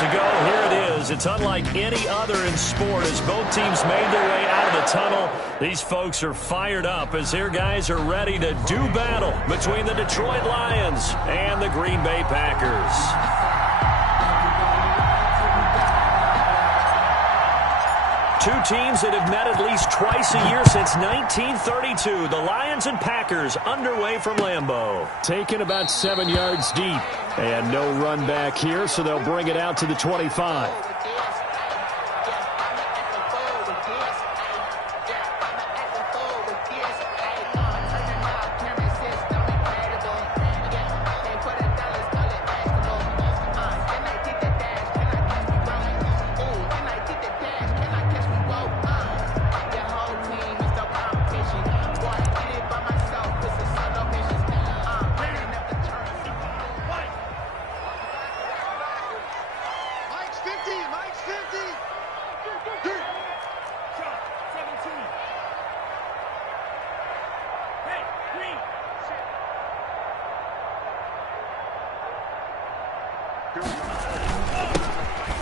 minutes ago, here it is. It's unlike any other in sport as both teams made their way out of the tunnel. These folks are fired up as their guys are ready to do battle between the Detroit Lions and the Green Bay Packers. Two teams that have met at least twice a year since 1932. The Lions and Packers underway from Lambeau. Taken about 7 yards deep. And no run back here, so they'll bring it out to the 25.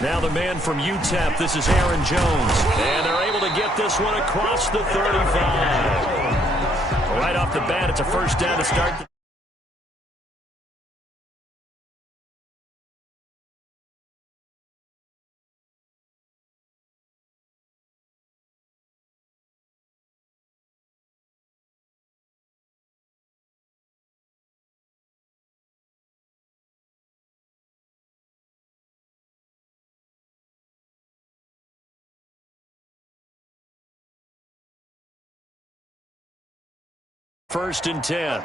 Now the man from UTEP, this is Aaron Jones. And they're able to get this one across the 35. Right off the bat, it's a first down to start the first and 10.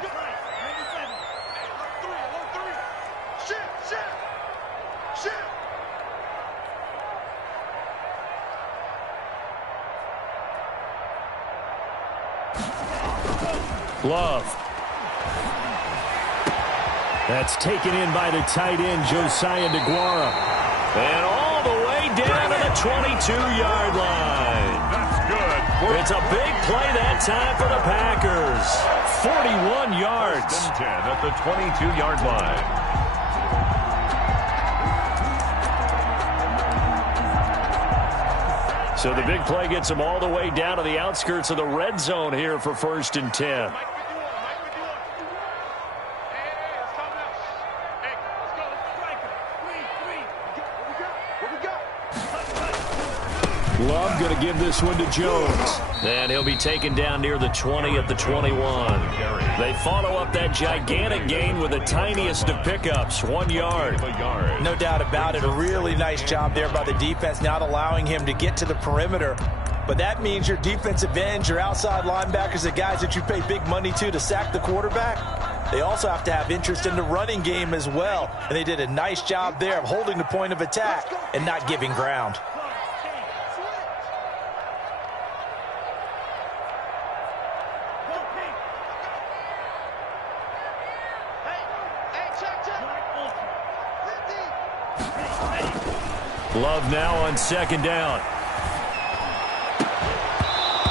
Love. That's taken in by the tight end, Josiah DeGuara. And all the way down to the 22-yard line. That's good. It's a big play that time for the Packers. 41 yards. 10 at the 22-yard line. So the big play gets them all the way down to the outskirts of the red zone here for first and 10. Love going to give this one to Jones. And he'll be taken down near the 20 at the 21. They follow up that gigantic gain with the tiniest of pickups, 1 yard. No doubt about it. A really nice job there by the defense, not allowing him to get to the perimeter. But that means your defensive ends, your outside linebackers, the guys that you pay big money to sack the quarterback, they also have to have interest in the running game as well. And they did a nice job there of holding the point of attack and not giving ground. Love now on second down.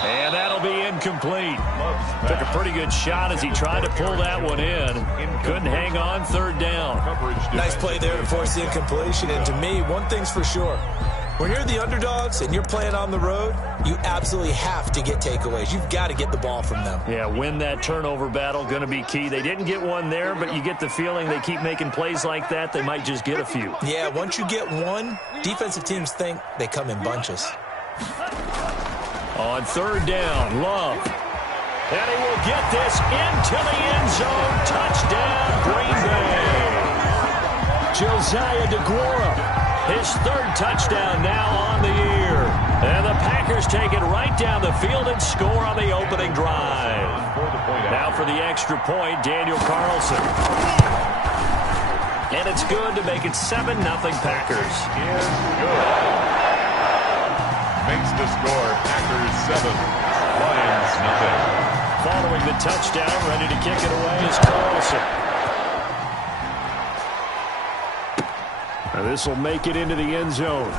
And that'll be incomplete. Took a pretty good shot as he tried to pull that one in. Couldn't hang on third down. Nice play there to force the incompletion. And to me, one thing's for sure. When you're the underdogs and you're playing on the road, you absolutely have to get takeaways. You've got to get the ball from them. Yeah, win that turnover battle, going to be key. They didn't get one there, but you get the feeling they keep making plays like that, they might just get a few. Yeah, once you get one, defensive teams think they come in bunches. On third down, Love. And he will get this into the end zone. Touchdown, Green Bay. Josiah DeGuara. His third touchdown now on the year. And the Packers take it right down the field and score on the opening drive. Now for the extra point, Daniel Carlson. And it's good to make it 7-0 Packers. Is good. Makes the score Packers 7, Lions nothing. Following the touchdown, ready to kick it away is Carlson. Now this will make it into the end zone.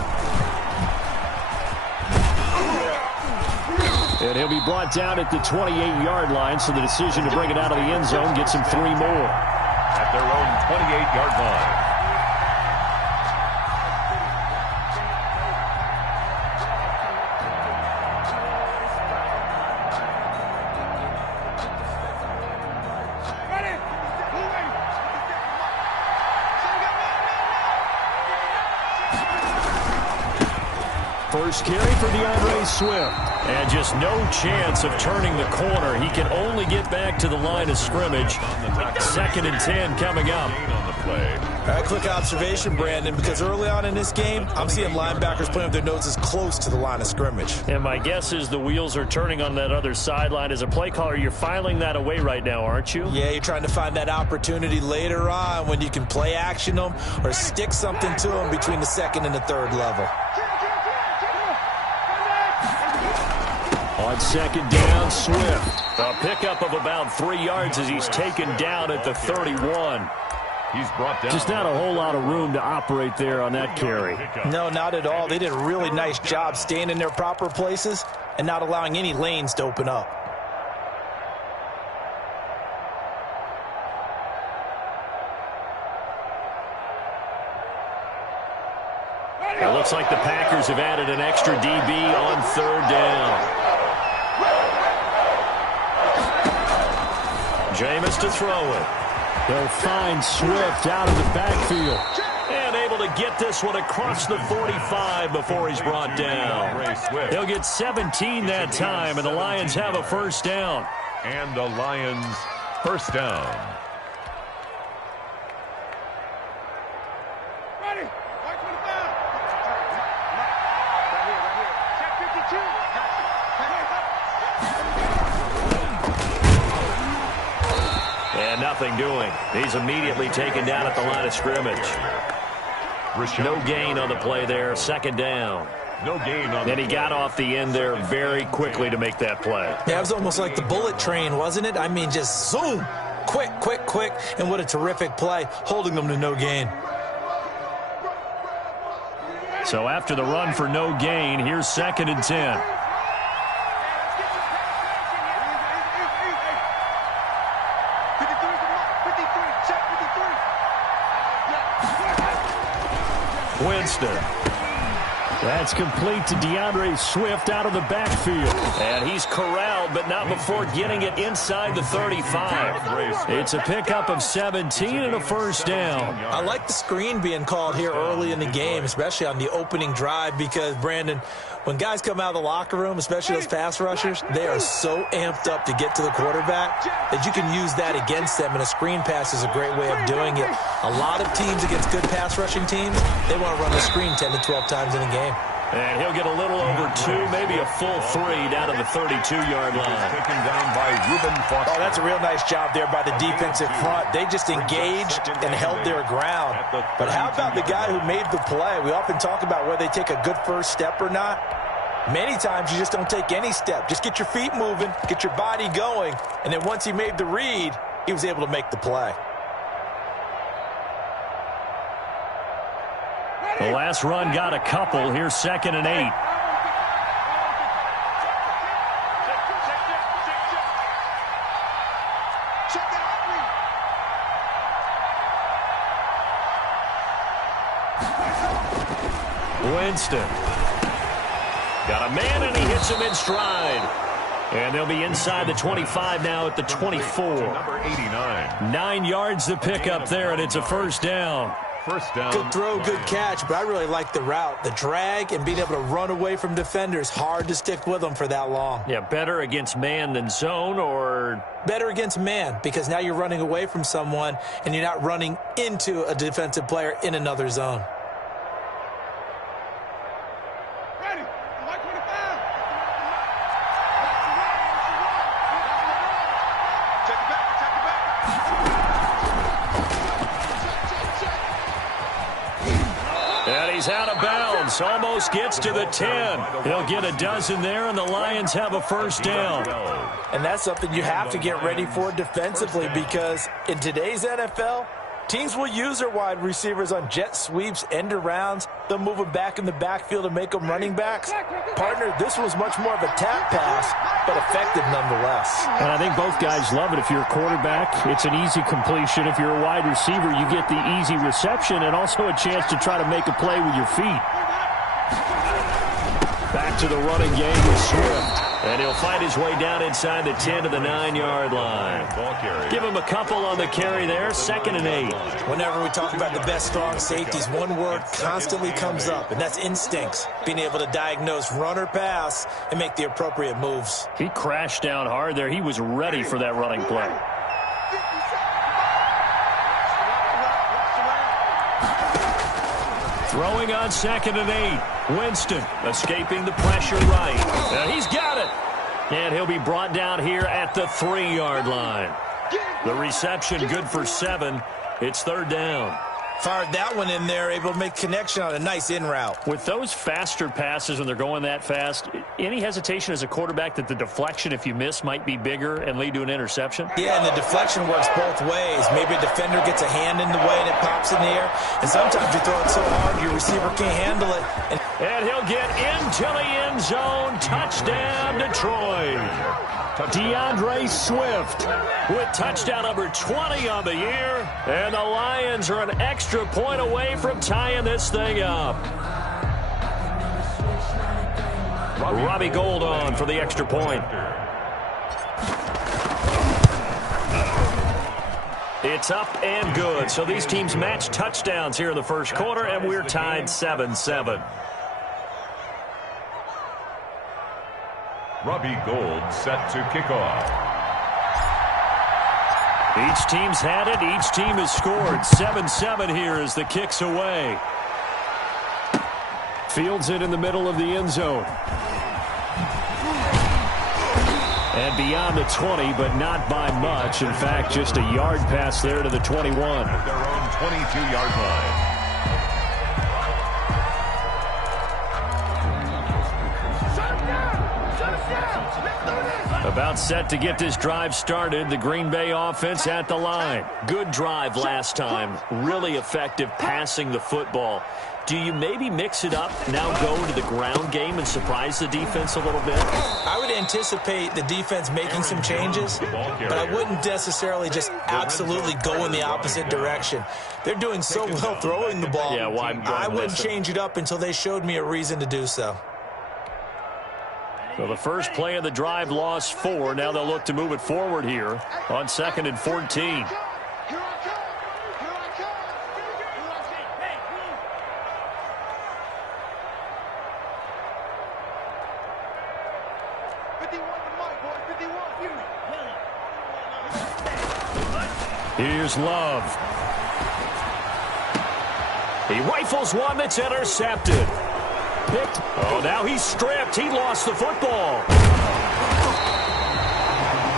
And he'll be brought down at the 28-yard line, so the decision to bring it out of the end zone gets him 3 more. At their own 28-yard line. First carry for DeAndre Swift. And just no chance of turning the corner. He can only get back to the line of scrimmage. 2nd and 10 coming up. Quick observation, Brandon, because early on in this game, I'm seeing linebackers playing with their noses close to the line of scrimmage. And my guess is the wheels are turning on that other sideline. As a play caller, you're filing that away right now, aren't you? Yeah, you're trying to find that opportunity later on when you can play action them or stick something to them between the 2nd and the 3rd level. On 2nd down, Swift. A pickup of about 3 yards as he's taken down at the 31. He's brought down. Just not a whole lot of room to operate there on that carry. No, not at all. They did a really nice job staying in their proper places and not allowing any lanes to open up. It looks like the Packers have added an extra DB on 3rd down. Jameis to throw it. They'll find Swift out of the backfield. And able to get this one across the 45 before he's brought down. He'll get 17 that time, and the Lions have a first down. And the Lions first down. And nothing doing. He's immediately taken down at the line of scrimmage. No gain on the play there. 2nd down. No gain on. Then he got off the end there very quickly to make that play. Yeah, it was almost like the bullet train, wasn't it? I mean, just zoom. Quick, quick, quick. And what a terrific play, holding them to no gain. So after the run for no gain, here's 2nd and 10. Winston. That's complete to DeAndre Swift out of the backfield. And he's corralled, but not before getting it inside the 35. It's a pickup of 17 and a first down. I like the screen being called here early in the game, especially on the opening drive, because, Brandon, when guys come out of the locker room, especially those pass rushers, they are so amped up to get to the quarterback that you can use that against them, and a screen pass is a great way of doing it. A lot of teams against good pass rushing teams, they want to run the screen 10 to 12 times in a game. And he'll get a little over 2, maybe a full 3 down to the 32-yard line. Taken down by Reuben Foster. Oh, that's a real nice job there by the defensive front. They just engaged and held their ground. But how about the guy who made the play? We often talk about whether they take a good first step or not. Many times you just don't take any step. Just get your feet moving, get your body going, and then once he made the read, he was able to make the play. The last run got a couple. Here's 2nd and 8. Winston. Got a man, and he hits him in stride. And they'll be inside the 25 now at the 24. Number 89. 9 yards to pick up there, and it's a first down. First down. Good throw, good catch, but I really like the route. The drag and being able to run away from defenders, hard to stick with them for that long. Yeah, better against man than zone, or? Better against man, because now you're running away from someone and you're not running into a defensive player in another zone. He's out of bounds, almost gets to the 10. He'll get a dozen there, and the Lions have a first down. And that's something you have to get ready for defensively, because in today's NFL, teams will use their wide receivers on jet sweeps, end arounds. They'll move them back in the backfield and make them running backs. Partner, this was much more of a tap pass, but effective nonetheless. And I think both guys love it. If you're a quarterback, it's an easy completion. If you're a wide receiver, you get the easy reception and also a chance to try to make a play with your feet. Back to the running game with Swift. And he'll fight his way down inside the 10 to the 9-yard line. Give him a couple on the carry there, 2nd and 8. Whenever we talk about the best strong safeties, one word constantly comes up, and that's instincts. Being able to diagnose run or pass and make the appropriate moves. He crashed down hard there. He was ready for that running play. Throwing on 2nd and 8. Winston escaping the pressure right. Now he's got it. And he'll be brought down here at the 3-yard line. The reception good for 7. It's 3rd down. Fired that one in there, able to make connection on a nice in route. With those faster passes when they're going that fast, any hesitation as a quarterback that the deflection, if you miss, might be bigger and lead to an interception? Yeah, and the deflection works both ways. Maybe a defender gets a hand in the way and it pops in the air. And sometimes you throw it so hard your receiver can't handle it. And he'll get into the end zone. Touchdown, Detroit. DeAndre Swift with touchdown number 20 on the year. And the Lions are an extra point away from tying this thing up. Robbie Gould on for the extra point. It's up and good. So these teams match touchdowns here in the first quarter, and we're tied 7-7. Robbie Gould set to kick off. Each team's had it. Each team has scored. 7-7 here as the kick's away. Fields it in the middle of the end zone. And beyond the 20, but not by much. In fact, just a yard pass there to the 21. At their own 22-yard line. About set to get this drive started. The Green Bay offense at the line. Good drive last time. Really effective passing the football. Do you maybe mix it up, now go to the ground game and surprise the defense a little bit? I would anticipate the defense making some changes, but I wouldn't necessarily just absolutely go in the opposite direction. They're doing so well throwing the ball. Yeah, why I wouldn't change it up until they showed me a reason to do so. So the first play of the drive lost 4. Now they'll look to move it forward here on 2nd and 14. Here's Love. He rifles one that's intercepted. Picked. Oh, now he's stripped. He lost the football.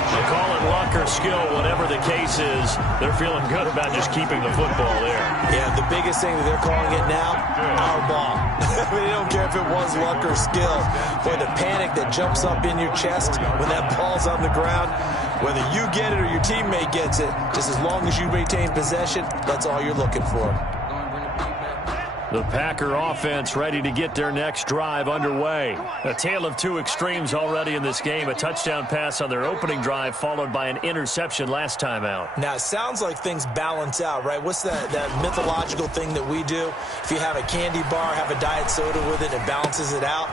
They'll call it luck or skill, whatever the case is. They're feeling good about just keeping the football there. Yeah, the biggest thing that they're calling it now, our ball. I mean, they don't care if it was luck or skill. Boy, the panic that jumps up in your chest when that ball's on the ground, whether you get it or your teammate gets it, just as long as you retain possession, that's all you're looking for. The Packer offense ready to get their next drive underway. A tale of two extremes already in this game. A touchdown pass on their opening drive followed by an interception last time out. Now, it sounds like things balance out, right? What's that mythological thing that we do? If you have a candy bar, have a diet soda with it, it balances it out.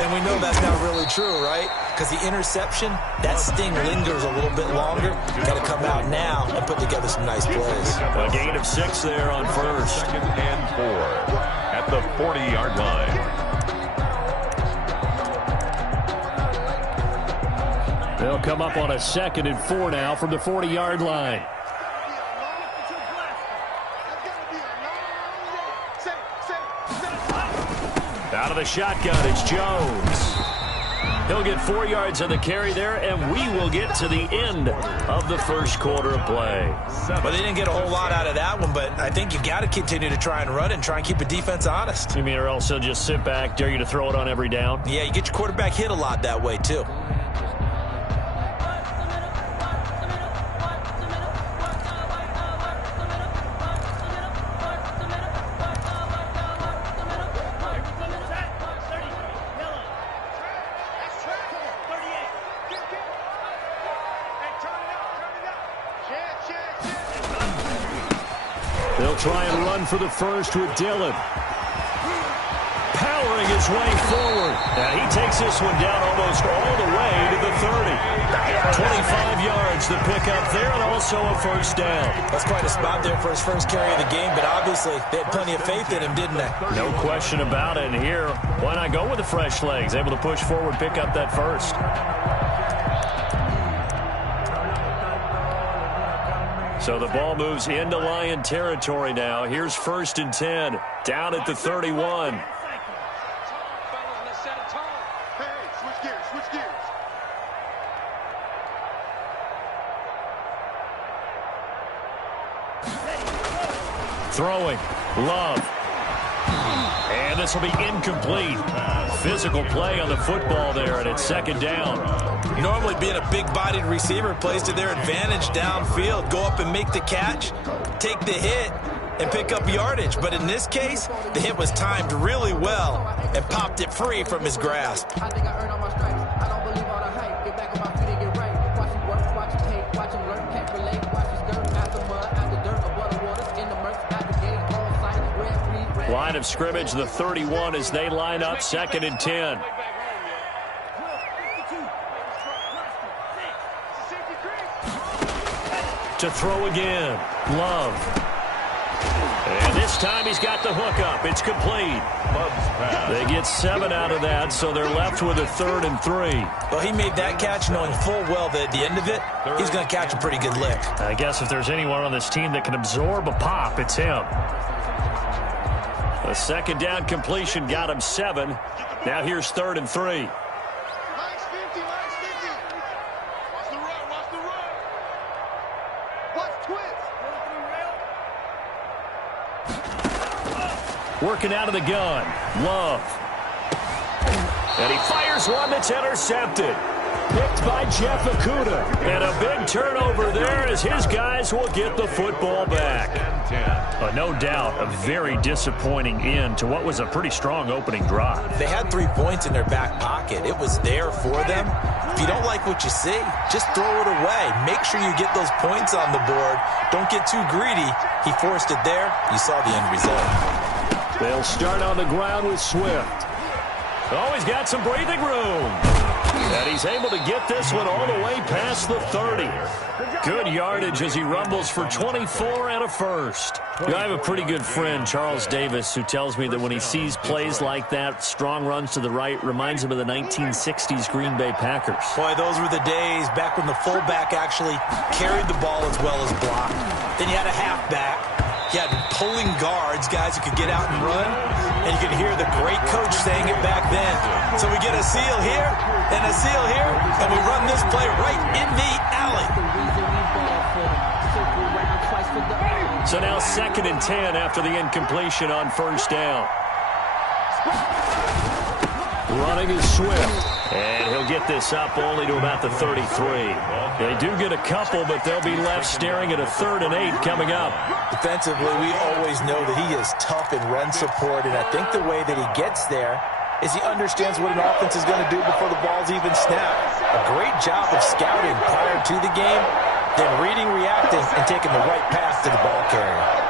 And we know that's not really true, right? Because the interception, that sting lingers a little bit longer. Got to come out now and put together some nice plays. A gain of 6 there on first. 2nd and 4 at the 40-yard line. They'll come up on a 2nd and 4 now from the 40-yard line. Out of the shotgun, it's Jones. He'll get 4 yards on the carry there, and we will get to the end of the first quarter of play. Well, they didn't get a whole lot out of that one, but I think you got to continue to try and run and try and keep the defense honest. You mean or else they'll just sit back, dare you to throw it on every down? Yeah, you get your quarterback hit a lot that way, too. They'll try and run for the first with Dillon. Powering his his way forward. And he takes this one down almost all the way to the 30. 25 yards to pick up there, and also a first down. That's quite a spot there for his first carry of the game, but obviously they had plenty of faith in him, didn't they? No question about it. And here, why not go with the fresh legs? Able to push forward, pick up that first. So the ball moves into Lion territory now. Here's 1st and 10, down at the 31. Throwing, Love. And this will be incomplete. Physical play on the football there, and it's 2nd down. Normally being a big-bodied receiver plays to their advantage downfield. Go up and make the catch, take the hit, and pick up yardage. But in this case, the hit was timed really well and popped it free from his grasp. I think I earned all my stripes. I don't believe all the hype. Get back on my feet and get right. Watch him work, watch him hate, watch him learn, can't relate. Watch his dirt, out the mud, out the dirt, above the waters, in the murk, out the gate, all sight, red. Line of scrimmage, the 31 as they line up, 2nd and 10. To throw again, Love. And this time he's got the hook up. It's complete. They get 7 out of that, so they're left with a 3rd and 3. Well, he made that catch knowing full well that at the end of it, he's going to catch a pretty good lick. I guess if there's anyone on this team that can absorb a pop, it's him. A 2nd down completion got him 7. Now here's 3rd and 3. Working out of the gun, Love. And he fires one that's intercepted. Picked by Jeff Okudah. And a big turnover there as his guys will get the football back. No doubt a very disappointing end to what was a pretty strong opening drive. They had 3 points in their back pocket. It was there for them. If you don't like what you see, just throw it away. Make sure you get those points on the board. Don't get too greedy. He forced it there. You saw the end result. They'll start on the ground with Swift. Oh, he's got some breathing room. And he's able to get this one all the way past the 30. Good yardage as he rumbles for 24 and a first. I have a pretty good friend, Charles Davis, who tells me that when he sees plays like that, strong runs to the right, reminds him of the 1960s Green Bay Packers. Boy, those were the days back when the fullback actually carried the ball as well as blocked. Then you had a halfback. You had pulling guards, guys who could get out and run, and you could hear the great coach saying it back then. So we get a seal here and a seal here, and we run this play right in the alley. So now 2nd and 10 after the incompletion on 1st down. Running is Swift. And he'll get this up only to about the 33. They do get a couple, but they'll be left staring at a 3rd and 8 coming up. Defensively, we always know that he is tough in run support, and I think the way that he gets there is he understands what an offense is going to do before the ball's even snapped. A great job of scouting prior to the game, then reading, reacting, and taking the right path to the ball carrier.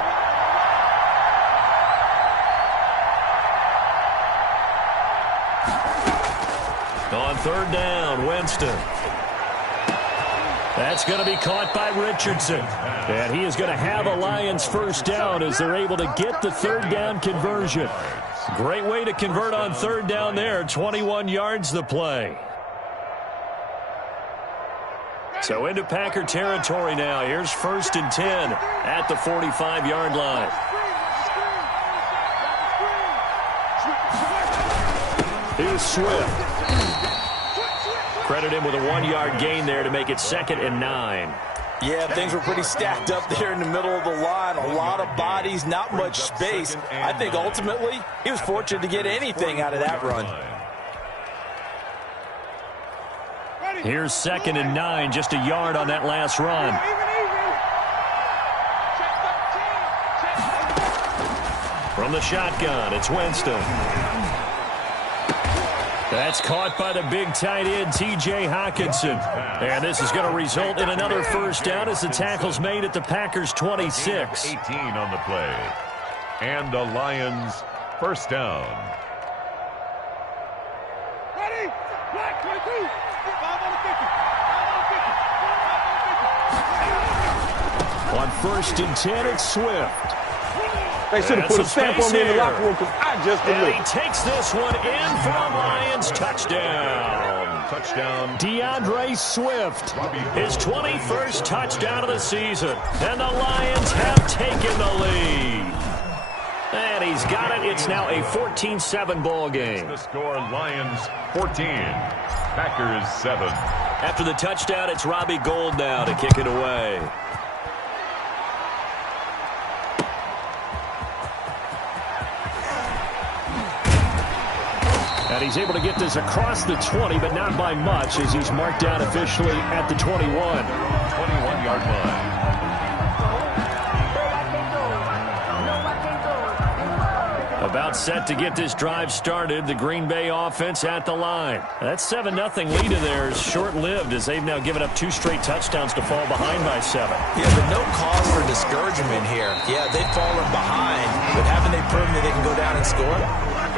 On 3rd down, Winston. That's going to be caught by Richardson. And he is going to have a Lions first down as they're able to get the 3rd down conversion. Great way to convert on 3rd down there. 21 yards the play. So into Packer territory now. Here's 1st and 10 at the 45-yard line. Here's Swift. Credit him with a 1-yard gain there to make it 2nd and 9. Yeah, things were pretty stacked up there in the middle of the line. A lot of bodies, not much space. I think ultimately he was fortunate to get anything out of that run. Here's 2nd and 9, just a yard on that last run. From the shotgun, it's Winston. That's caught by the big tight end, T.J. Hockenson. And this is going to result in another first down as the tackle's made at the Packers' 26. 18 on the play. And the Lions first down. On 1st and 10, it's Swift. They should have put a stamp on me in the locker room because I just And didn't. he takes this one in for a Lions touchdown. Touchdown. DeAndre Swift, his 21st touchdown of the season. And the Lions have taken the lead. And he's got it. It's now a 14-7 ball game. The score, Lions 14, Packers 7. After the touchdown, it's Robbie Gould now to kick it away. And he's able to get this across the 20, but not by much, as he's marked down officially at the 21. 21-yard line. About set to get this drive started. The Green Bay offense at the line. That 7-0 lead of theirs short-lived, as they've now given up 2 straight touchdowns to fall behind by 7. Yeah, but no cause for discouragement here. Yeah, they've fallen behind, but haven't they proven that they can go down and score?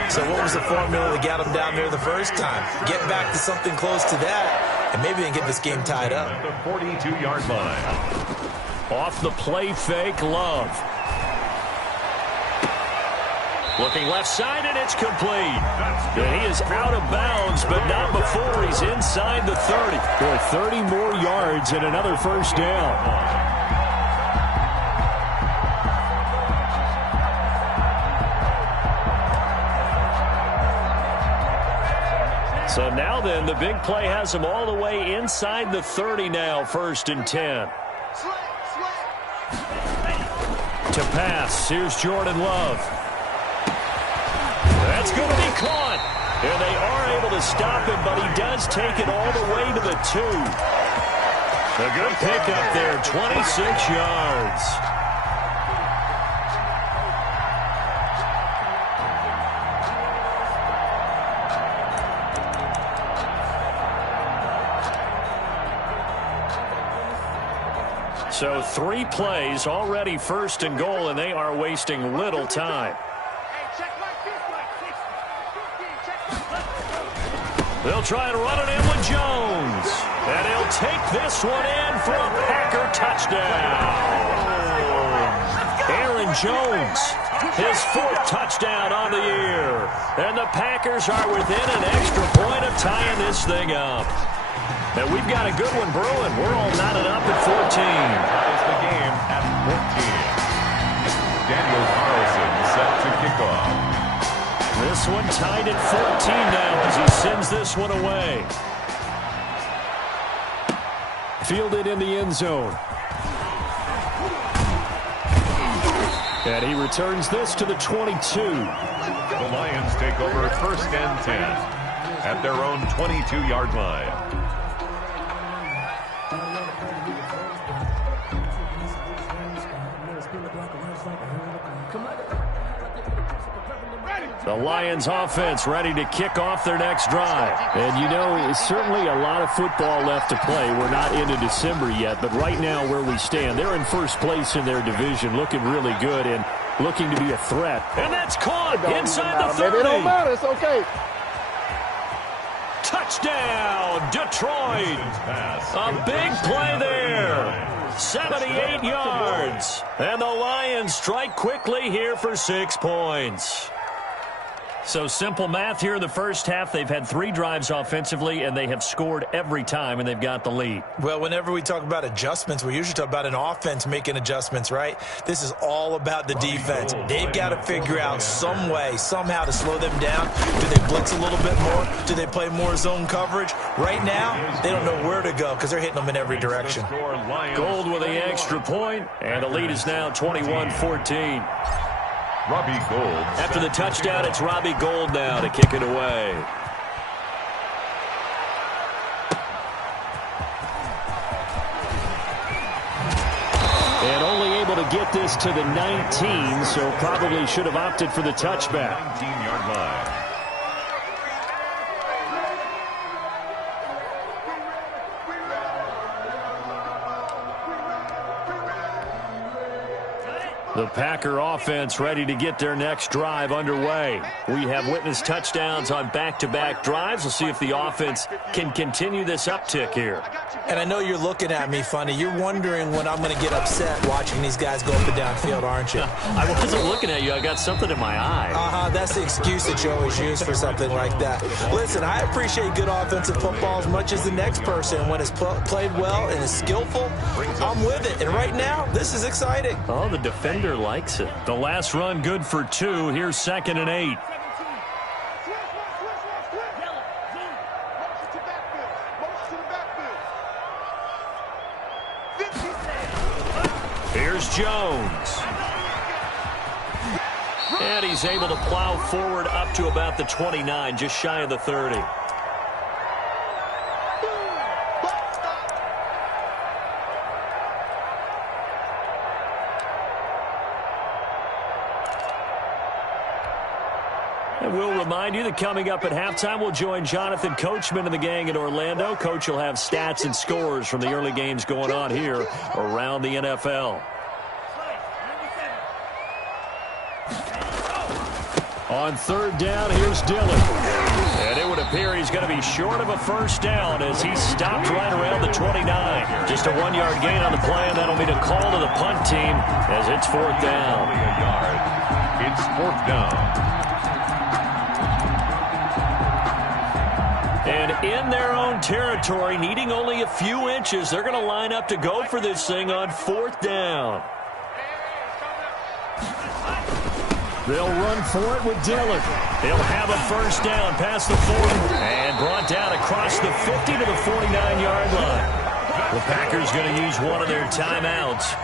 So what was the formula that got them down there the first time? Get back to something close to that, and maybe they can get this game tied up. The 42-yard line. Off the play fake, Love. Looking left side, and it's complete. And he is out of bounds, but not before he's inside the 30. Boy, 30 more yards and another first down. So now then, the big play has him all the way inside the 30 now, 1st and 10. To pass, here's Jordan Love. That's going to be caught. And they are able to stop him, but he does take it all the way to the 2. A good pickup there, 26 yards. So 3 plays, already 1st and goal, and they are wasting little time. They'll try and run it in with Jones. And he'll take this one in for a Packer touchdown. Aaron Jones, his 4th touchdown on the year. And the Packers are within an extra point of tying this thing up. And we've got a good one brewing. We're all knotted up at 14. Ties the game at 14. Daniel Carlson set to kick off. This one tied at 14 now as he sends this one away. Fielded in the end zone. And he returns this to the 22. The Lions take over 1st and 10 at their own 22-yard line. The Lions offense ready to kick off their next drive. And, you know, it's certainly a lot of football left to play. We're not into December yet, but right now where we stand, they're in 1st place in their division, looking really good and looking to be a threat. And that's caught inside the 30. It don't matter. It's okay. Touchdown, Detroit. A big play there. 78 yards. And the Lions strike quickly here for 6 points. So simple math here in the first half. They've had 3 drives offensively, and they have scored every time, and they've got the lead. Well, whenever we talk about adjustments, we usually talk about an offense making adjustments, right? This is all about the defense. They've got to figure out some way, somehow to slow them down. Do they blitz a little bit more? Do they play more zone coverage? Right now, they don't know where to go because they're hitting them in every direction. Gould with the extra point, and the lead is now 21-14. Robbie Gould. After the touchdown, it's Robbie Gould now to kick it away. And only able to get this to the 19, so probably should have opted for the touchback. 19-yard line. The Packer offense ready to get their next drive underway. We have witnessed touchdowns on back-to-back drives. We'll see if the offense can continue this uptick here. And I know you're looking at me funny. You're wondering when I'm going to get upset watching these guys go up and down field, aren't you? I wasn't looking at you. I got something in my eye. That's the excuse that you always use for something like that. Listen, I appreciate good offensive football as much as the next person. When it's played well and is skillful, I'm with it. And right now, this is exciting. Oh, the defender likes it. The last run good for 2. Here's 2nd and 8. Here's Jones. And he's able to plow forward up to about the 29, just shy of the 30. And we'll remind you that coming up at halftime, we'll join Jonathan Coachman and the gang in Orlando. Coach will have stats and scores from the early games going on here around the NFL. On 3rd down, here's Dillon. And it would appear he's going to be short of a first down as he stopped right around the 29. Just a 1-yard gain on the play, and that'll mean a call to the punt team as it's 4th down. Only a yard. It's 4th down. And in their own territory, needing only a few inches, they're going to line up to go for this thing on 4th down. They'll run for it with Dillon. He'll have a first down past the 40 and brought down across the 50 to the 49-yard line. The Packers going to use one of their timeouts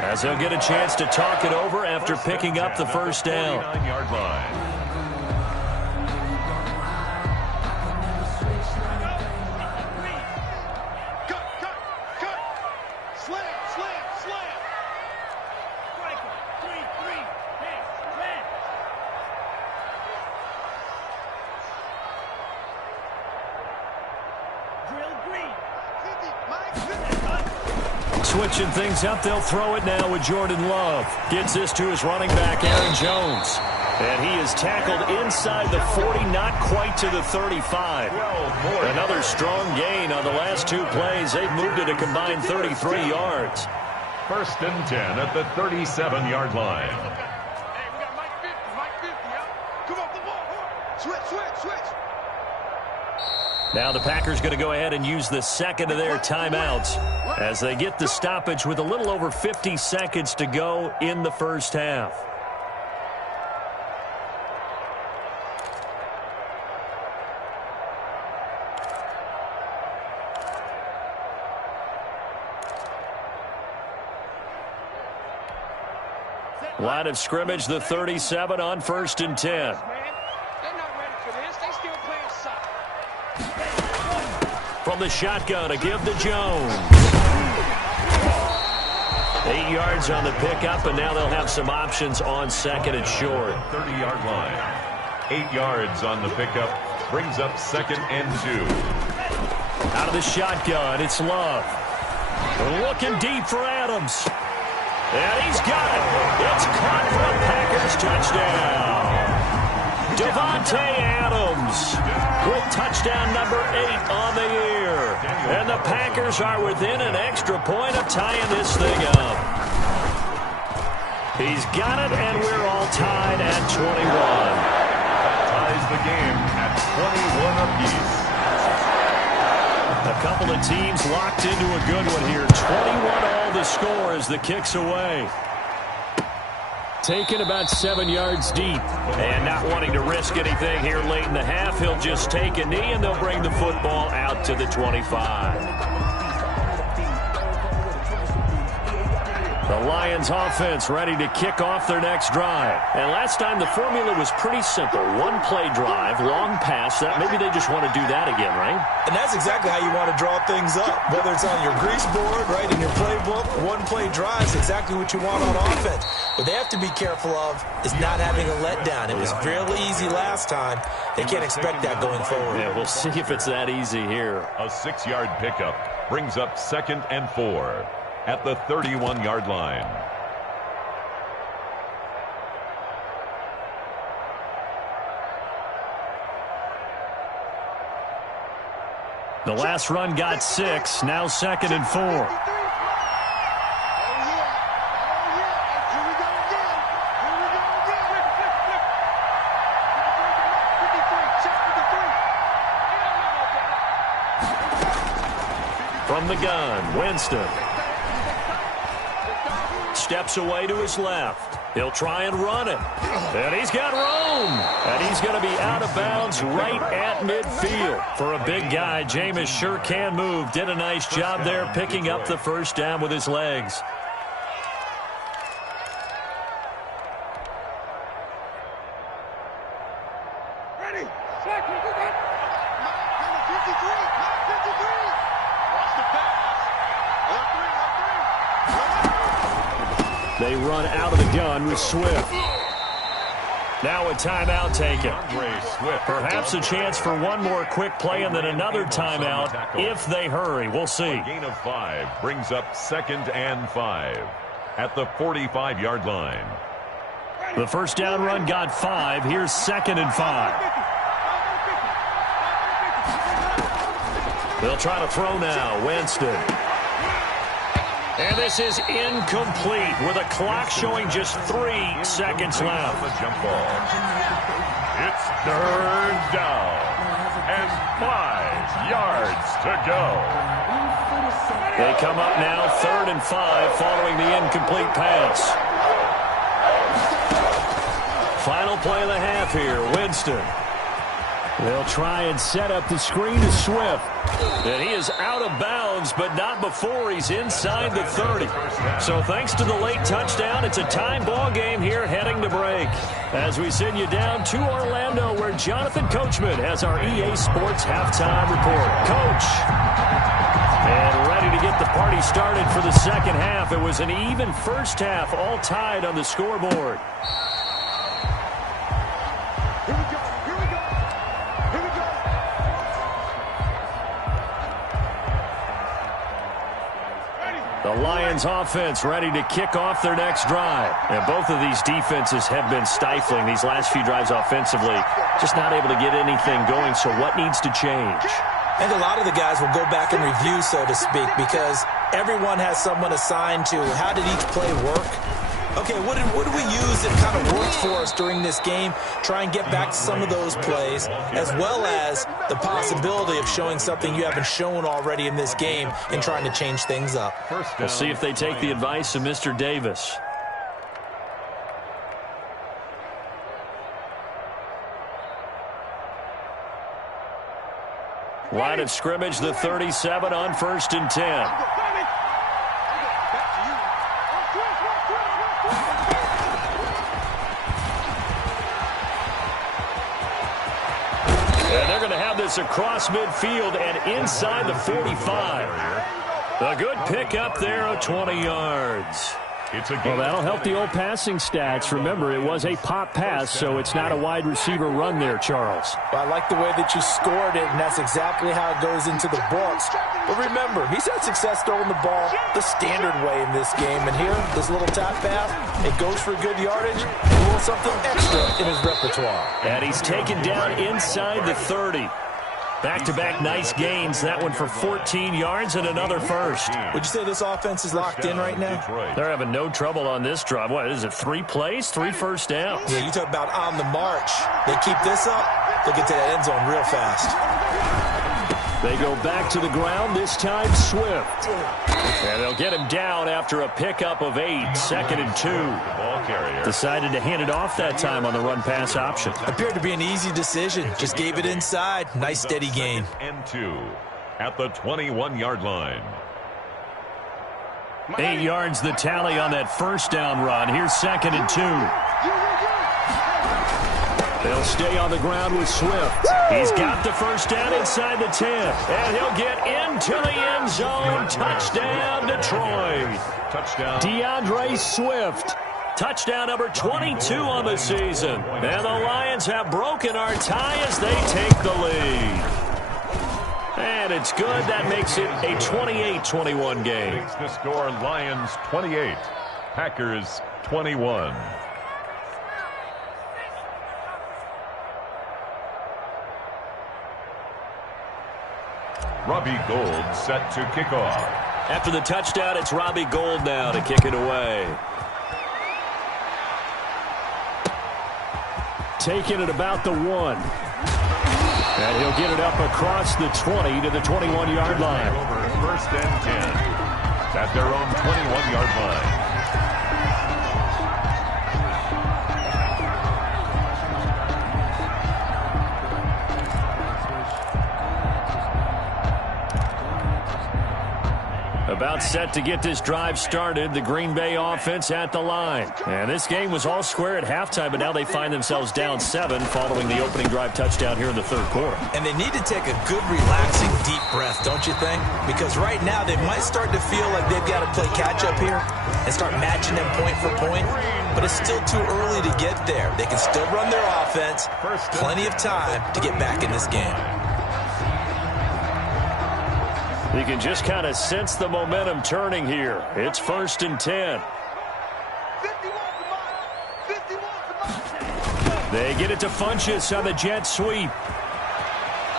as they'll get a chance to talk it over after picking up the first down. 49-yard line. Switching things up, they'll throw it now with Jordan Love. Gets this to his running back, Aaron Jones. And he is tackled inside the 40, not quite to the 35. Another strong gain on the last 2 plays. They've moved it a combined 33 yards. 1st and 10 at the 37-yard line. Now the Packers going to go ahead and use the second of their timeouts as they get the stoppage with a little over 50 seconds to go in the first half. Line of scrimmage, the 37 on 1st and 10. From the shotgun to give to Jones. 8 yards on the pickup, and now they'll have some options on 2nd and short. 30-yard line. 8 yards on the pickup. Brings up 2nd and 2. Out of the shotgun, it's Love. Looking deep for Adams. And he's got it. It's caught for a Packers touchdown. Devontae Adams with touchdown number 8 on the year. And the Packers are within an extra point of tying this thing up. He's got it, and we're all tied at 21. Ties the game at 21 apiece. A couple of teams locked into a good one here. 21 all the score as the kick's away. Taken about 7 yards deep. And not wanting to risk anything here late in the half, he'll just take a knee, and they'll bring the football out to the 25. The Lions offense ready to kick off their next drive. And last time the formula was pretty simple. 1-play drive, long pass. Maybe they just want to do that again, right? And that's exactly how you want to draw things up. Whether it's on your grease board, right, in your playbook, 1-play drive is exactly what you want on offense. What they have to be careful of is not having a letdown. It was really easy last time. They can't expect that going forward. Yeah, we'll see if it's that easy here. A 6-yard pickup brings up 2nd and 4 at the 31-yard line. The last run got 6, now 2nd and 4. From the gun, Winston. Steps away to his left. He'll try and run it. And he's got room. And he's going to be out of bounds right at midfield. For a big guy, Jameis sure can move. Did a nice job there picking up the first down with his legs. They run out of the gun with Swift. Now a timeout taken. Perhaps a chance for one more quick play and then another timeout if they hurry. We'll see. A gain of 5 brings up 2nd and 5 at the 45-yard line. The first down run got 5. Here's 2nd and 5. They'll try to throw now. Winston. And this is incomplete with a clock showing just 3 seconds left. The jump ball. It's 3rd down and 5 yards to go. They come up now 3rd and 5 following the incomplete pass. Final play of the half here, Winston. They'll try and set up the screen to Swift. And he is out of bounds, but not before he's inside the 30. So thanks to the late touchdown, it's a tie ball game here heading to break. As we send you down to Orlando, where Jonathan Coachman has our EA Sports halftime report. Coach. And ready to get the party started for the second half. It was an even first half, all tied on the scoreboard. The Lions offense ready to kick off their next drive. And both of these defenses have been stifling these last few drives offensively. Just not able to get anything going, so what needs to change? I think a lot of the guys will go back and review, so to speak, because everyone has someone assigned to how did each play work. Okay, what did we use that kind of worked for us during this game? Try and get back to some of those plays, as well as the possibility of showing something you haven't shown already in this game and trying to change things up. We'll see if they take the advice of Mr. Davis. Line of scrimmage, the 37 on 1st and 10. And they're going to have this across midfield and inside the 45. A good pickup there of 20 yards. Well, that'll help the old passing stats. Remember, it was a pop pass, so it's not a wide receiver run there, Charles. Well, I like the way that you scored it, and that's exactly how it goes into the books. But remember, he's had success throwing the ball the standard way in this game. And here, this little tap pass, it goes for good yardage, and a little something extra in his repertoire. And he's taken down inside the 30. Back-to-back nice gains. That one for 14 yards and another first. Would you say this offense is locked in right now? They're having no trouble on this drive. What is it, 3 plays, 3 first downs? Yeah, you talk about on the march. They keep this up, they'll get to that end zone real fast. They go back to the ground, this time Swift. And they'll get him down after a pickup of 8, 2nd and 2. Ball carrier Decided to hand it off that time on the run-pass option. Appeared to be an easy decision. Just gave it inside. Nice steady gain. and 2 at the 21-yard line. 8 yards the tally on that first down run. Here's 2nd and 2. They'll stay on the ground with Swift. He's got the first down inside the 10. And he'll get into the end zone. Touchdown, Detroit. Touchdown. DeAndre Swift. Touchdown number 22 on the season. And the Lions have broken our tie as they take the lead. And it's good. That makes it a 28-21 game. Makes the score Lions 28, Packers 21. Robbie Gould set to kick off. After the touchdown, it's Robbie Gould now to kick it away. Taking it about the 1. And he'll get it up across the 20 to the 21-yard line. Over first and 10 at their own 21-yard line. About set to get this drive started, the Green Bay offense at the line. And this game was all square at halftime, but now they find themselves down 7 following the opening drive touchdown here in the third quarter. And they need to take a good, relaxing, deep breath, don't you think? Because right now they might start to feel like they've got to play catch-up here and start matching them point for point. But it's still too early to get there. They can still run their offense. Plenty of time to get back in this game. You can just kind of sense the momentum turning here. It's first and 10. They get it to Funchess on the jet sweep.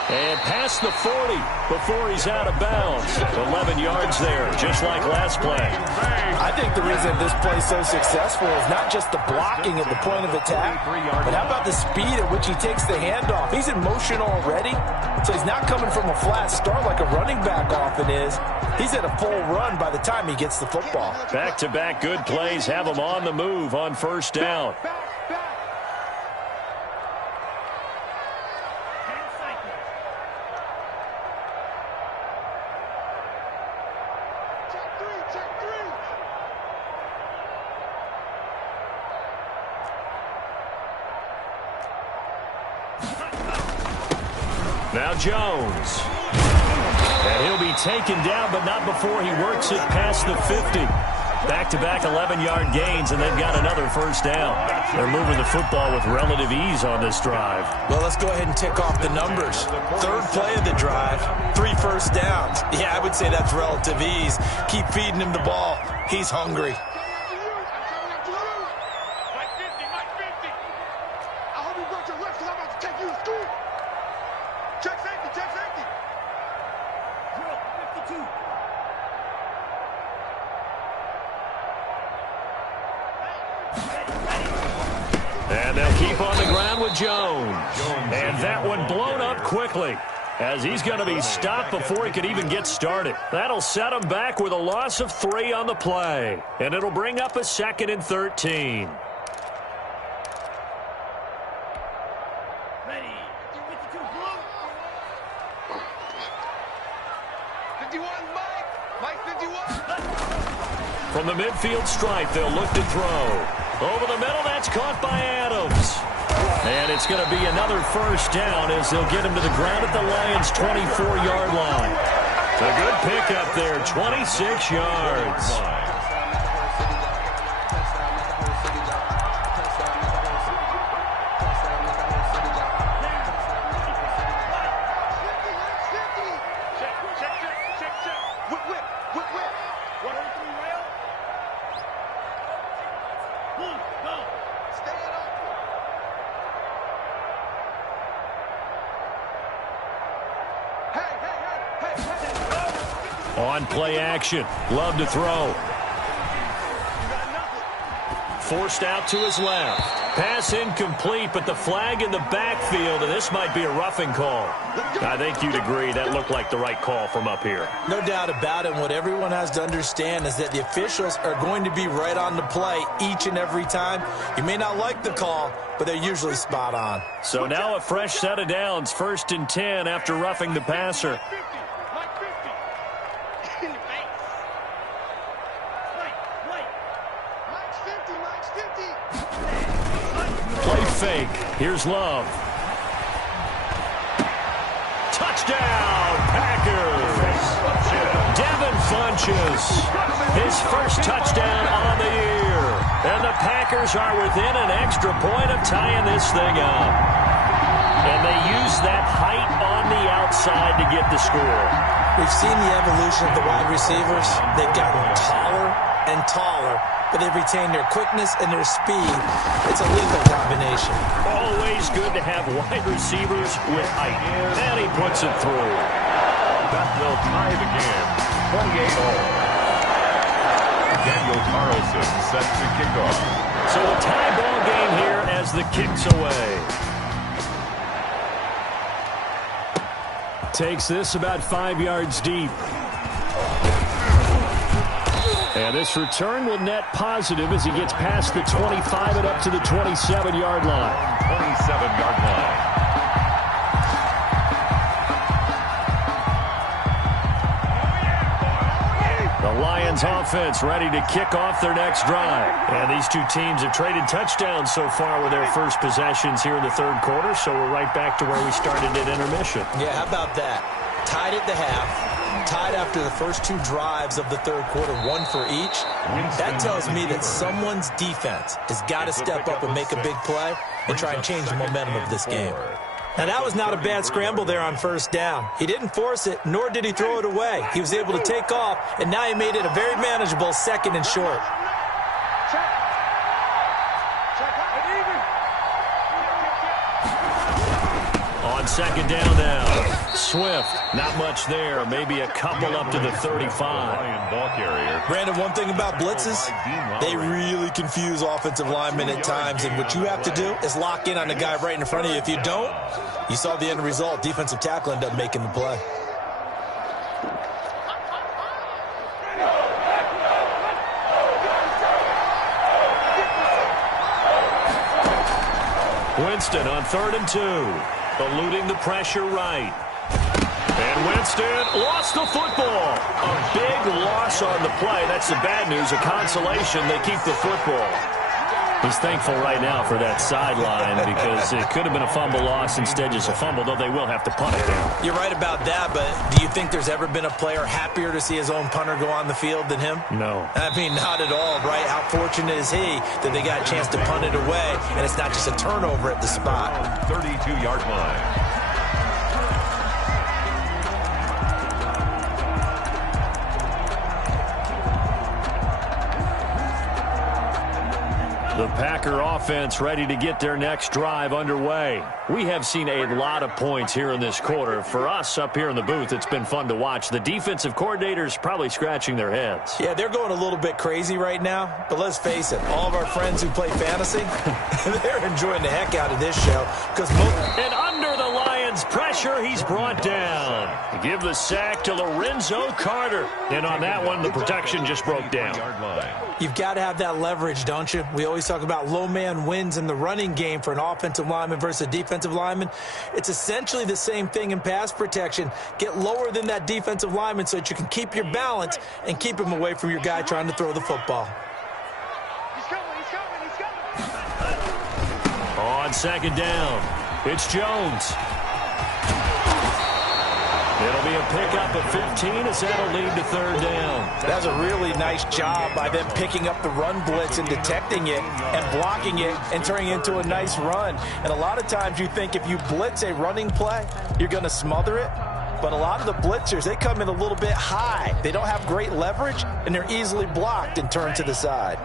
And past the 40 before he's out of bounds. 11 yards there, just like last play. I think the reason this play is so successful is not just the blocking at the point of attack, but how about the speed at which he takes the handoff? He's in motion already, so he's not coming from a flat start like a running back often is. He's at a full run by the time he gets the football. Back-to-back good plays have him on the move on first down. Now Jones. And he'll be taken down, but not before he works it past the 50. Back-to-back 11-yard gains, and they've got another first down. They're moving the football with relative ease on this drive. Well, let's go ahead and tick off the numbers. Third play of the drive, 3 first downs. Yeah, I would say that's relative ease. Keep feeding him the ball. He's hungry. And they'll keep on the ground with Jones. And that one blown up quickly as he's going to be stopped before he could even get started. That'll set him back with a loss of 3 on the play. And it'll bring up a 2nd and 13. From the midfield stripe, they'll look to throw. Over the middle, that's caught by Adams. And it's going to be another first down as they'll get him to the ground at the Lions' 24-yard line. A good pickup there, 26 yards. On play action, Love to throw. Forced out to his left. Pass incomplete, but the flag in the backfield, and this might be a roughing call. I think you'd agree that looked like the right call from up here. No doubt about it. What everyone has to understand is that the officials are going to be right on the play each and every time. You may not like the call, but they're usually spot on. So now a fresh set of downs, 1st and 10 after roughing the passer. Play fake. Here's Love. Touchdown, Packers. Devin Funchess. His first touchdown on the year. And the Packers are within an extra point of tying this thing up. And they use that height on the outside to get the score. We've seen the evolution of the wide receivers. They've gotten taller and taller, but they've retained their quickness and their speed. It's a lethal combination. Always good to have wide receivers with height. And he puts it through. That will tie the game 28-all. Daniel Carlson set to kick off. So a tie ball game here as the kick's away. Takes this about 5 yards deep. And this return will net positive as he gets past the 25 and up to the 27-yard line. 27-yard line. The Lions offense ready to kick off their next drive. And these two teams have traded touchdowns so far with their first possessions here in the third quarter, so we're right back to where we started at intermission. Yeah, how about that? Tied at the half, tied after the first two drives of the third quarter, one for each. That tells me that someone's defense has got to step up and make a big play and try and change the momentum of this game. Now, that was not a bad scramble there on first down. He didn't force it, nor did he throw it away. He was able to take off, and now he made it a very manageable second and short. On second down now. Swift, not much there. Maybe a couple up to the 35. Ball carrier. Brandon, one thing about blitzes, they really confuse offensive linemen at times, and what you have to do is lock in on the guy right in front of you. If you don't, you saw the end result. Defensive tackle ended up making the play. Winston on 3rd and 2. Eluding the pressure right. And Winston lost the football. A big loss on the play. That's the bad news. A consolation, they keep the football. He's thankful right now for that sideline because it could have been a fumble loss, instead just a fumble, though they will have to punt it now. You're right about that, but do you think there's ever been a player happier to see his own punter go on the field than him? No. I mean, not at all, right? How fortunate is he that they got a chance to punt it away, and it's not just a turnover at the spot. 32-yard line. The Packer offense ready to get their next drive underway. We have seen a lot of points here in this quarter. For us up here in the booth, it's been fun to watch. The defensive coordinators probably scratching their heads. Yeah, they're going a little bit crazy right now, but let's face it, all of our friends who play fantasy, they're enjoying the heck out of this show. And under the Lions' pressure, he's brought down. Give the sack to Lorenzo Carter. And on that one, the protection just broke down. You've got to have that leverage, don't you? We always talk about low man wins in the running game for an offensive lineman versus a defensive lineman. It's essentially the same thing in pass protection. Get lower than that defensive lineman so that you can keep your balance and keep him away from your guy trying to throw the football. On second down, it's Jones. It'll be a pickup of 15 as that'll lead to third down. That's a really nice job by them picking up the run blitz and detecting it and blocking it and turning it into a nice run. And a lot of times you think if you blitz a running play, you're going to smother it. But a lot of the blitzers, they come in a little bit high. They don't have great leverage, and they're easily blocked and turned to the side.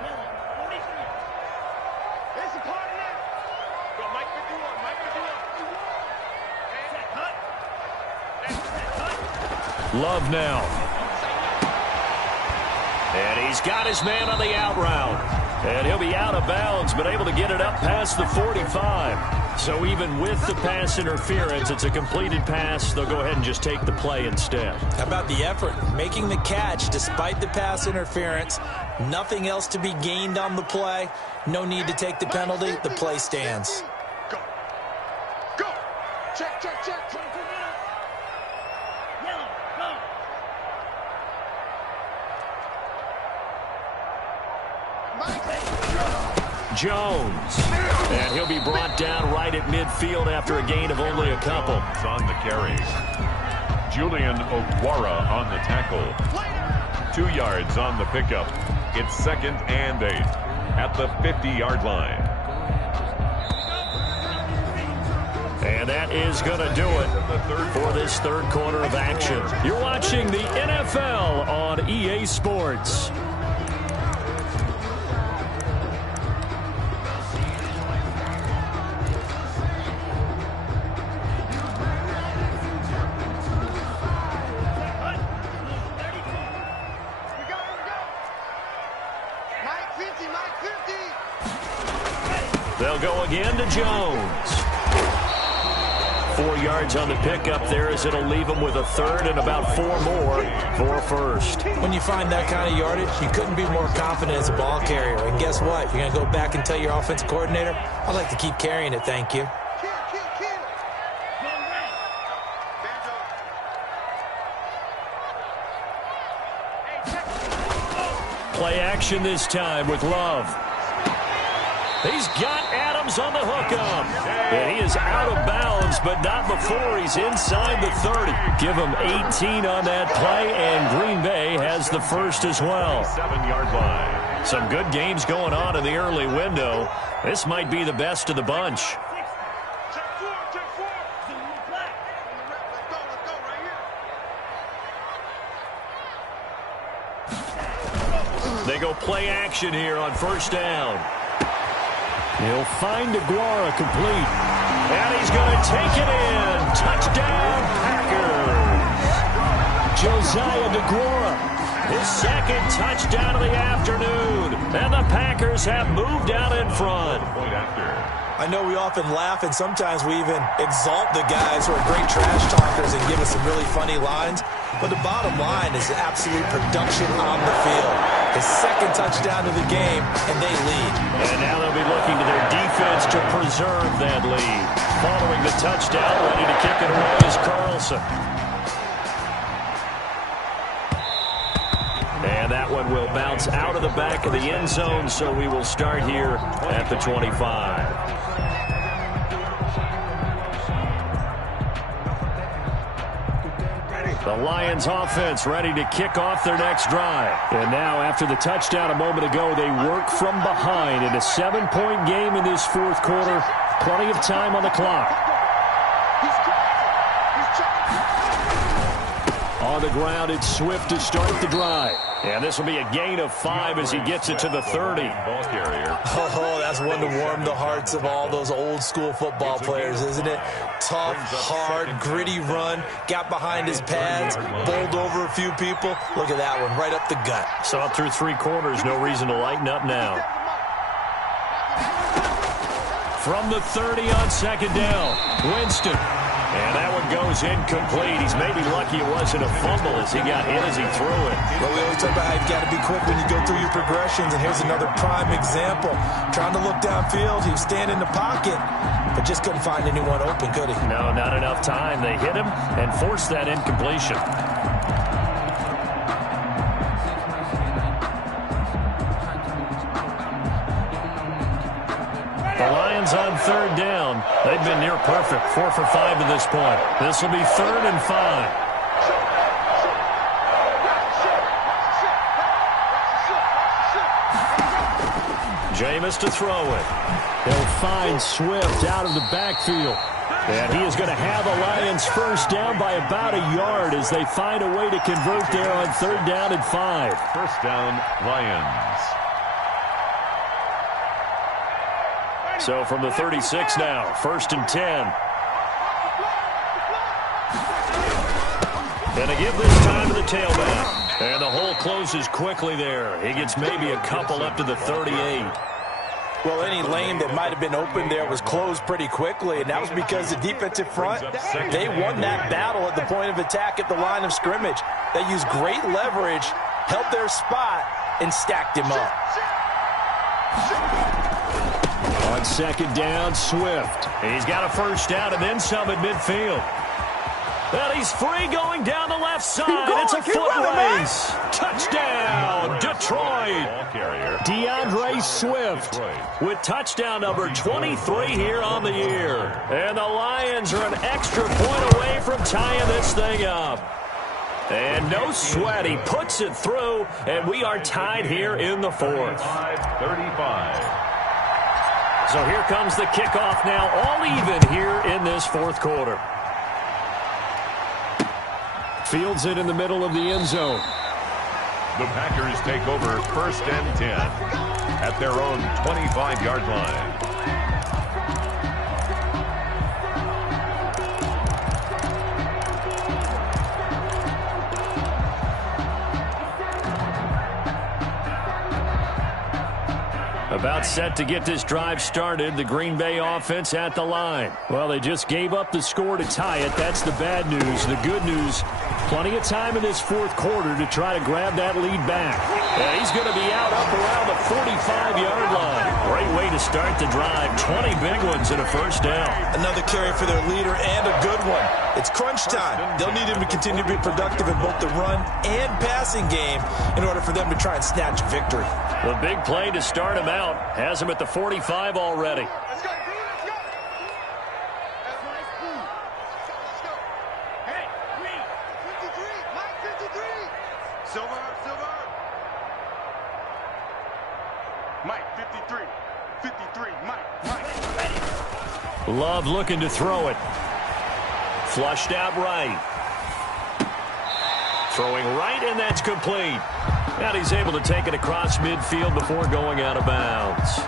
Love now. And he's got his man on the out route. And he'll be out of bounds, but able to get it up past the 45. So even with the pass interference, it's a completed pass. They'll go ahead and just take the play instead. How about the effort? Making the catch despite the pass interference. Nothing else to be gained on the play. No need to take the penalty. The play stands. Go. Go. Check, check, check. Jones. And he'll be brought down right at midfield after a gain of only a couple. It's on the carry. Julian Okwara on the tackle. 2 yards on the pickup. It's 2nd and 8 at the 50-yard line. And that is going to do it for this third quarter of action. You're watching the NFL on EA Sports. They'll go again to Jones. 4 yards on the pickup there as it'll leave them with a third and about 4 more for first. When you find that kind of yardage, you couldn't be more confident as a ball carrier. And guess what? You're going to go back and tell your offensive coordinator, I'd like to keep carrying it, thank you. Play action this time with Love. He's got Adams on the hookup. And he is out of bounds, but not before he's inside the 30. Give him 18 on that play, and Green Bay has the first as well. 7-yard line. Some good games going on in the early window. This might be the best of the bunch. They go play action here on first down. He'll find DeGuara complete. And he's going to take it in. Touchdown, Packers. Josiah DeGuara, his second touchdown of the afternoon. And the Packers have moved out in front. I know we often laugh, and sometimes we even exalt the guys who are great trash talkers and give us some really funny lines. But the bottom line is absolute production on the field. His second touchdown of the game, and they lead. And now they'll be looking to their defense to preserve that lead. Following the touchdown, ready to kick it away is Carlson. And that one will bounce out of the back of the end zone, so we will start here at the 25. The Lions offense ready to kick off their next drive. And now after the touchdown a moment ago, they work from behind in a 7-point game in this fourth quarter. Plenty of time on the clock. On the ground, it's Swift to start the drive. And this will be a gain of 5 as he gets it to the 30. Ball carrier. Oh, that's one to warm the hearts of all those old school football players, isn't it? Tough, hard, gritty run. Got behind his pads, bowled over a few people. Look at that one, right up the gut. So up through 3 quarters, no reason to lighten up now. From the 30 on second down, Winston. And that one goes incomplete. He's maybe lucky it wasn't a fumble as he got hit as he threw it. Well, we always talk about how you've got to be quick when you go through your progressions, and here's another prime example. Trying to look downfield, he was standing in the pocket, but just couldn't find anyone open, could he? No, not enough time. They hit him and forced that incompletion. The Lions on third down. They've been near perfect. 4 for 5 to this point. This will be 3rd and 5. Jameis to throw it. They'll find Swift out of the backfield. And he is going to have the Lions first down by about a yard as they find a way to convert there on 3rd down and 5. First down, Lions. So from the 36 now, 1st and 10. And a give this time to the tailback. And the hole closes quickly there. He gets maybe a couple up to the 38. Well, any lane that might have been open there was closed pretty quickly, and that was because the defensive front, they won that battle at the point of attack at the line of scrimmage. They used great leverage, held their spot, and stacked him up. On second down, Swift. He's got a first down and then some at midfield. Well, he's free going down the left side. It's a foot race. Touchdown, Detroit. DeAndre Swift with touchdown number 23 here on the year. And the Lions are an extra point away from tying this thing up. And no sweat, he puts it through, and we are tied here in the 4th. 35. So here comes the kickoff now, all even here in this 4th quarter. Fields it in the middle of the end zone. The Packers take over 1st and 10 at their own 25-yard line. About set to get this drive started, the Green Bay offense at the line. Well, they just gave up the score to tie it. That's the bad news. The good news, plenty of time in this fourth quarter to try to grab that lead back. And he's going to be out up around the 45-yard line. Great way to start the drive. 20 big ones and a first down. Another carry for their leader and a good one. It's crunch time. They'll need him to continue to be productive in both the run and passing game in order for them to try and snatch a victory. The big play to start him out has him at the 45 already. Let's go, let's go. Let's go. Hey, Green. 53, Mike 53. Silver. Mike 53. 53, Mike. Love looking to throw it. Flushed out right. Throwing right, and that's complete. And he's able to take it across midfield before going out of bounds.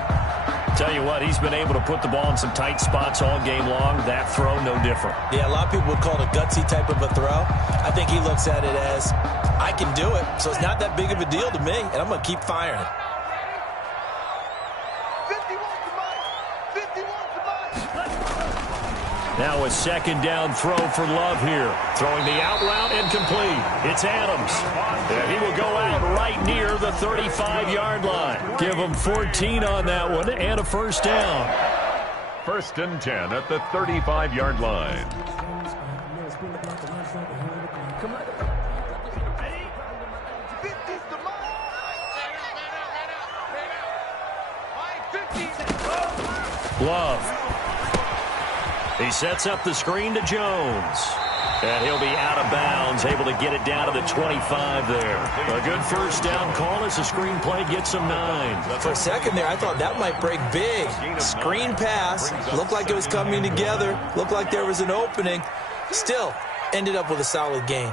Tell you what, he's been able to put the ball in some tight spots all game long. That throw, no different. Yeah, a lot of people would call it a gutsy type of a throw. I think he looks at it as, I can do it, so it's not that big of a deal to me, and I'm going to keep firing. 51 to Mike. 51 to Mike. Now a second down throw for Love here. Throwing the out route incomplete. It's Adams. And he will go out right near the 35-yard line. Give him 14 on that one and a first down. 1st and 10 at the 35-yard line. Love. He sets up the screen to Jones. And he'll be out of bounds, able to get it down to the 25 there. A good first down call as the screen play gets him 9. For a second there, I thought that might break big. Screen pass. Looked like it was coming together. Looked like there was an opening. Still, ended up with a solid gain.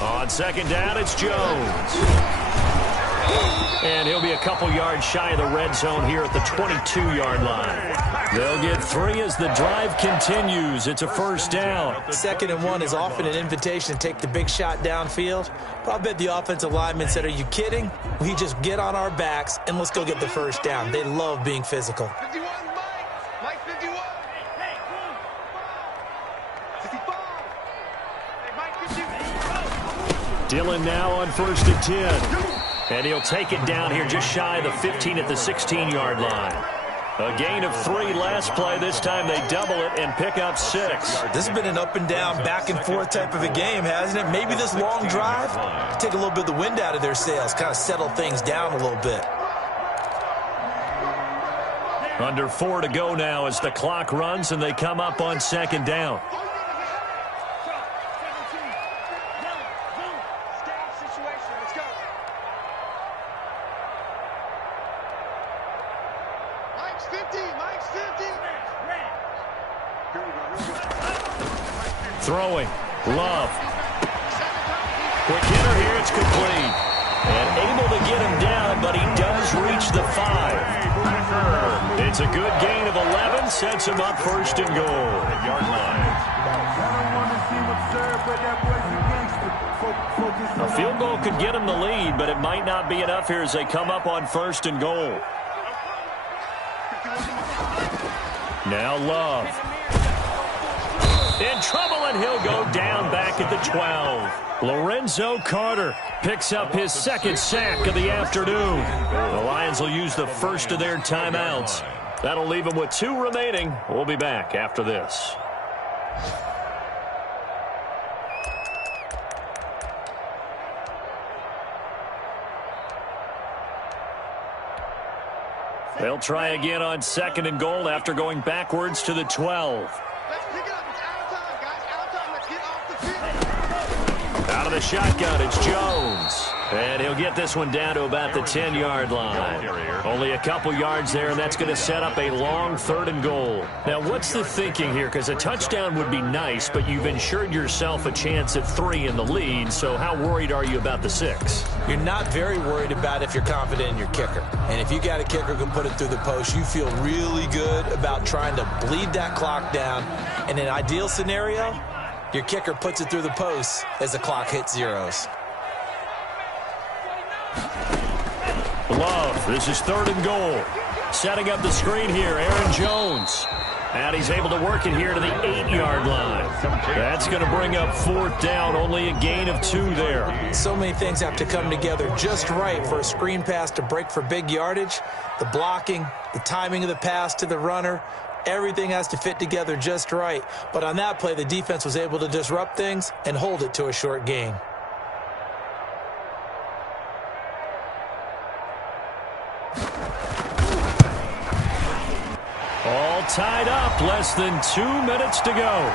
On second down, it's Jones. And he'll be a couple yards shy of the red zone here at the 22-yard line. They'll get 3 as the drive continues. It's a first down. 2nd and 1 is often an invitation to take the big shot downfield. But I bet the offensive lineman said, are you kidding? We just get on our backs and let's go get the first down. They love being physical. 51, Mike 51. 55. Hey, Mike 50. Dillon now on 1st and 10. And he'll take it down here just shy of the 15 at the 16-yard line. A gain of 3 last play. This time they double it and pick up 6. This has been an up and down, back and forth type of a game, hasn't it? Maybe this long drive take a little bit of the wind out of their sails, kind of settle things down a little bit. Under 4 to go now as the clock runs and they come up on 2nd down. Throwing. Love. Quick hitter here. It's complete. And able to get him down, but he does reach the 5. It's a good gain of 11. Sets him up 1st and goal. Yard line. A field goal could get him the lead, but it might not be enough here as they come up on 1st and goal. Now Love. In trouble, and he'll go down back at the 12. Lorenzo Carter picks up his 2nd sack of the afternoon. The Lions will use the first of their timeouts. That'll leave them with 2 remaining. We'll be back after this. They'll try again on 2nd and goal after going backwards to the 12. Let's pick it up. It's out of time, guys. Out of time. Let's get off the field. Out of the shotgun, it's Jones. And he'll get this one down to about the 10-yard line. Only a couple yards there, and that's going to set up a long 3rd and goal. Now, what's the thinking here? Because a touchdown would be nice, but you've ensured yourself a chance at 3 in the lead, so how worried are you about the 6? You're not very worried about if you're confident in your kicker. And if you got a kicker who can put it through the post, you feel really good about trying to bleed that clock down. In an ideal scenario, your kicker puts it through the post as the clock hits zeros. Love, this is 3rd and goal. Setting up the screen here, Aaron Jones. And he's able to work it here to the 8-yard line. That's going to bring up 4th down, only a gain of 2 there. So many things have to come together just right for a screen pass to break for big yardage. The blocking, the timing of the pass to the runner, everything has to fit together just right. But on that play, the defense was able to disrupt things and hold it to a short gain. All tied up, less than 2 minutes to go.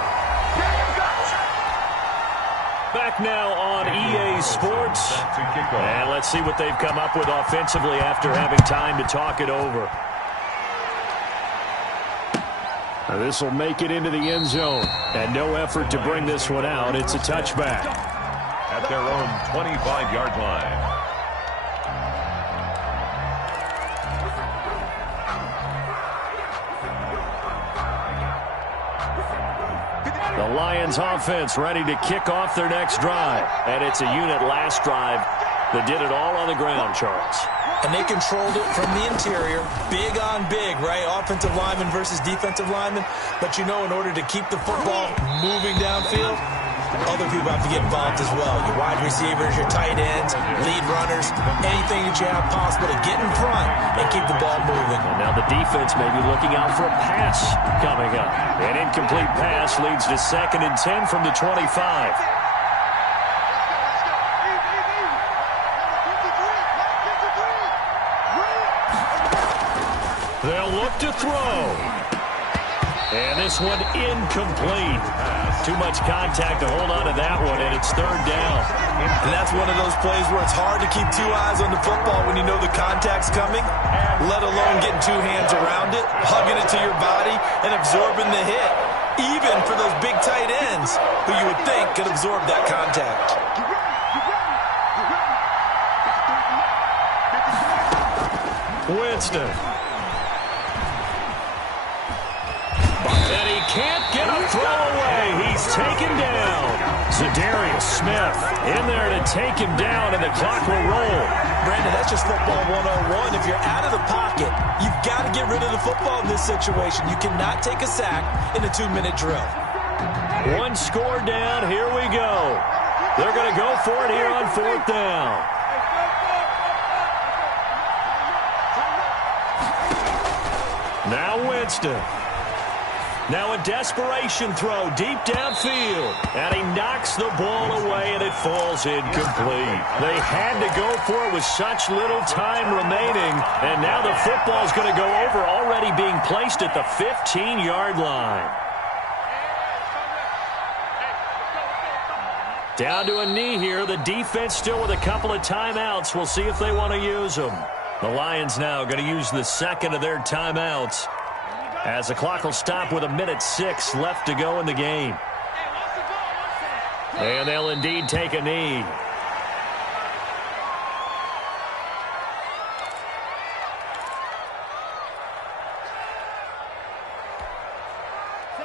Back now on EA Sports. And let's see what they've come up with offensively after having time to talk it over. This will make it into the end zone. And no effort to bring this one out. It's a touchback. At their own 25-yard line. The Lions offense ready to kick off their next drive. And it's a unit last drive that did it all on the ground, Charles. And they controlled it from the interior, big on big, right? Offensive lineman versus defensive lineman. But you know, in order to keep the football moving downfield, other people have to get involved as well. Your wide receivers, your tight ends, lead runners, anything that you have possible to get in front and keep the ball moving. And now the defense may be looking out for a pass coming up. An incomplete pass leads to 2nd and 10 from the 25. They'll look to throw. And this one incomplete. Too much contact to hold on to that one, and it's 3rd down. And that's one of those plays where it's hard to keep 2 eyes on the football when you know the contact's coming, let alone getting 2 hands around it, hugging it to your body, and absorbing the hit, even for those big tight ends who you would think could absorb that contact. Winston. And he can't get a throw away. He's taken down. Za'Darius Smith in there to take him down, and the clock will roll. Brandon, that's just football 101. If you're out of the pocket, you've got to get rid of the football in this situation. You cannot take a sack in a 2-minute drill. 1 score down. Here we go. They're going to go for it here on 4th down. Now Winston. Now a desperation throw deep downfield. And he knocks the ball away, and it falls incomplete. They had to go for it with such little time remaining. And now the football's going to go over, already being placed at the 15-yard line. Down to a knee here. The defense still with a couple of timeouts. We'll see if they want to use them. The Lions now going to use the 2nd of their timeouts, as the clock will stop with 1:06 left to go in the game. And they'll indeed take a knee.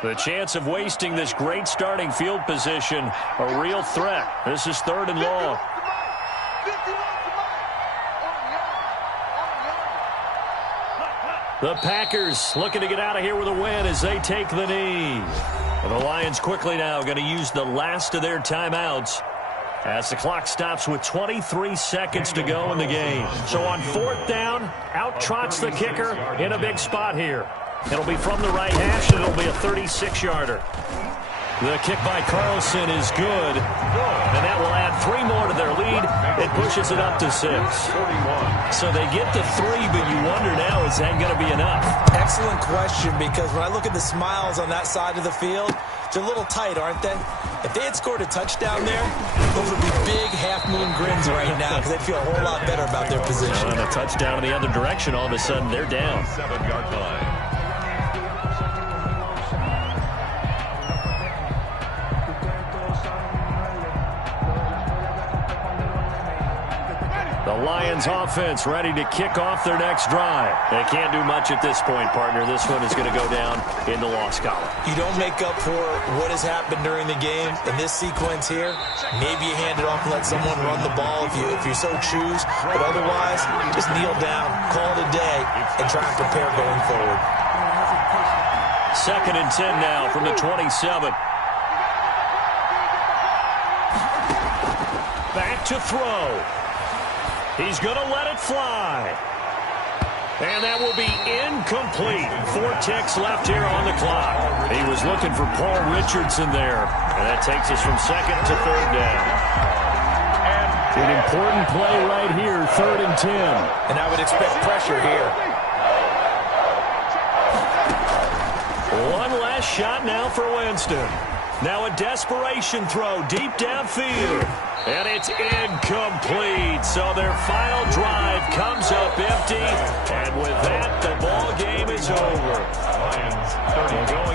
The chance of wasting this great starting field position, a real threat. This is 3rd and long. The Packers looking to get out of here with a win as they take the knee. And the Lions quickly now going to use the last of their timeouts as the clock stops with 23 seconds to go in the game. So on 4th down, out trots the kicker in a big spot here. It'll be from the right hash, and it'll be a 36-yarder. The kick by Carlson is good, and that will add 3 more to their lead. It pushes it up to 6. So they get to 3, but you wonder now, is that going to be enough? Excellent question, because when I look at the smiles on that side of the field, they're a little tight, aren't they? If they had scored a touchdown there, those would be big half-moon grins right now because they'd feel a whole lot better about their position. And a touchdown in the other direction, all of a sudden they're down. 7-yard line. The Lions offense ready to kick off their next drive. They can't do much at this point, partner. This one is going to go down in the loss column. You don't make up for what has happened during the game. In this sequence here, maybe you hand it off and let someone run the ball if you so choose. But otherwise, just kneel down, call it a day, and try and prepare going forward. 2nd and 10 now from the 27. Back to throw. He's going to let it fly. And that will be incomplete. 4 ticks left here on the clock. He was looking for Paul Richardson there. And that takes us from 2nd to 3rd down. An important play right here, 3rd and 10. And I would expect pressure here. One last shot now for Winston. Now a desperation throw deep downfield. And it's incomplete. So their final drive comes up empty. And with that, the ball game is over. Lions 30 going.